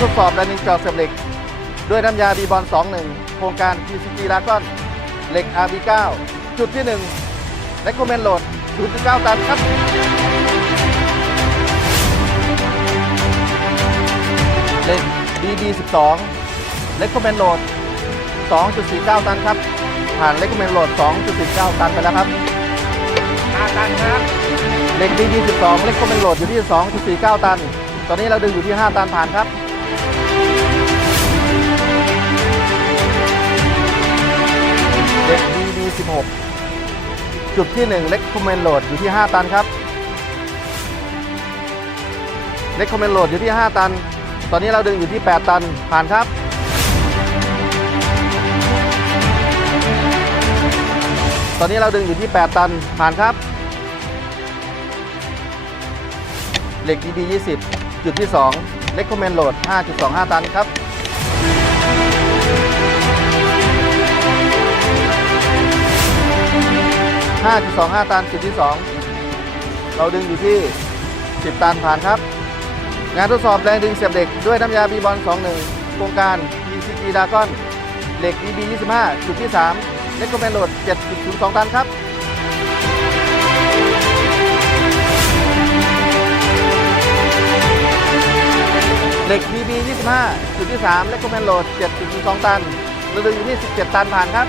ทดสอบแรงดึงจอเสียบเหล็ก ด้วยน้ำยาบีบอล21 โครงการ PCG ลากอนเหล็ก RB9 จุดที่1และคอมเมนโหลด0.9 ตันครับเหล็ก BB12 เลคคอมเมนโหลด2.49 ตันครับ ผ่านเลคคอมเมนโหลด2.49 ตันไปแล้วครับ5ตันครับเหล็ก BB12 เลคคอมเมนโหลดอยู่ที่ 2.49 ตัน ตอนนี้เราดึงอยู่ที่ 5 ตันผ่านครับ เหล็ก BB16 จุดที่1เล็กคอมเมนโหลดอยู่ที่ 5 ตันครับเล็กคอมเมนโหลดอยู่ที่ 5 ตัน ตอนนี้เราดึงอยู่ที่ 8 ตันผ่านครับตอนนี้เราดึงอยู่ที่ 8 ตัน ผ่านครับ เหล็ก DD 20 จุดที่ 2 เล็กคอมเมนโหลด5.25 ตันครับ5.25 ตันจุดที่ 2 เราดึงอยู่ที่ 10 ตันผ่านครับ งานทดสอบแรงดึงเสียบเหล็กด้วยน้ำยาบีบอล 21 โครงการ PCG ดากอนเหล็ก DB 25 จุดที่3เล็กคอมเมนโหลด7.02 ตันครับ เหล็ก DB 25จุดที่3เล็กคอมเมนโหลด7.2 ตันเระดับอยู่ที่ 17 ตันผ่านครับ